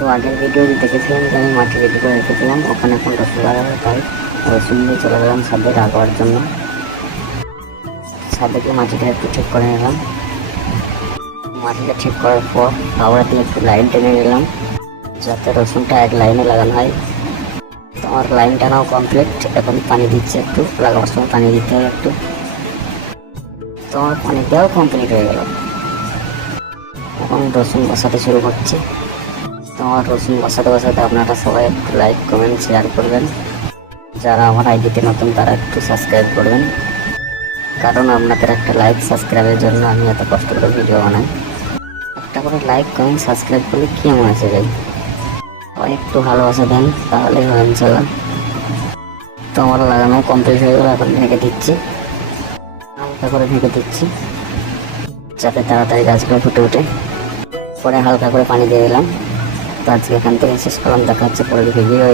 তো আগের ভিডিও দেখেছিলাম যে আমি মাটি রেডি করে রেখেছিলাম, ওখানে এখন রসুন লাগাবো, তাই রসুন নিয়ে চলে গেলাম ছাদে রাখবার জন্য। ছাদে গিয়ে মাটিটা একটু ঠিক করে নিলাম। মাটিটা ঠিক করার পর হাওড়া দিয়ে একটু লাইন টেনে নিলাম যাতে রসুনটা এক লাইনে লাগানো হয়। তো আমার লাইন টানাও কমপ্লিট, এখন পানি দিচ্ছে, একটু লাগাবার সময় পানি দিতে হয় একটু। তো আমার পানি দেওয়াও কমপ্লিট হয়ে গেল, এখন রসুন বসাতে শুরু করছি। তো আমার রসুন বসাতে বসাতে আপনারা সবাই একটু লাইক কমেন্ট শেয়ার করবেন, যারা আমার আইডিতে নতুন তারা একটু সাবস্ক্রাইব করবেন, কারণ আপনাদের একটা লাইক সাবস্ক্রাইবের জন্য আমি এত কষ্ট করে ভিডিও বানাই। একটা করে লাইক কমেন্ট সাবস্ক্রাইব করলে কি এমন আছে ভাই, সবাই একটু ভালোবাসা দেন, তাহলেই হয় ইনশাল্লাহ। তো আমার লাগানো কমপ্লিট হয়ে গেল, এখন ঢেকে দিচ্ছি, হালকা করে ঢেকে দিচ্ছি যাতে তাড়াতাড়ি গাছগুলো ফুটে ওঠে। পরে হালকা করে পানি দিয়ে দিলাম। তো আজকে এখান থেকে শেষ করলাম, দেখা হচ্ছে পরের ভিডিও।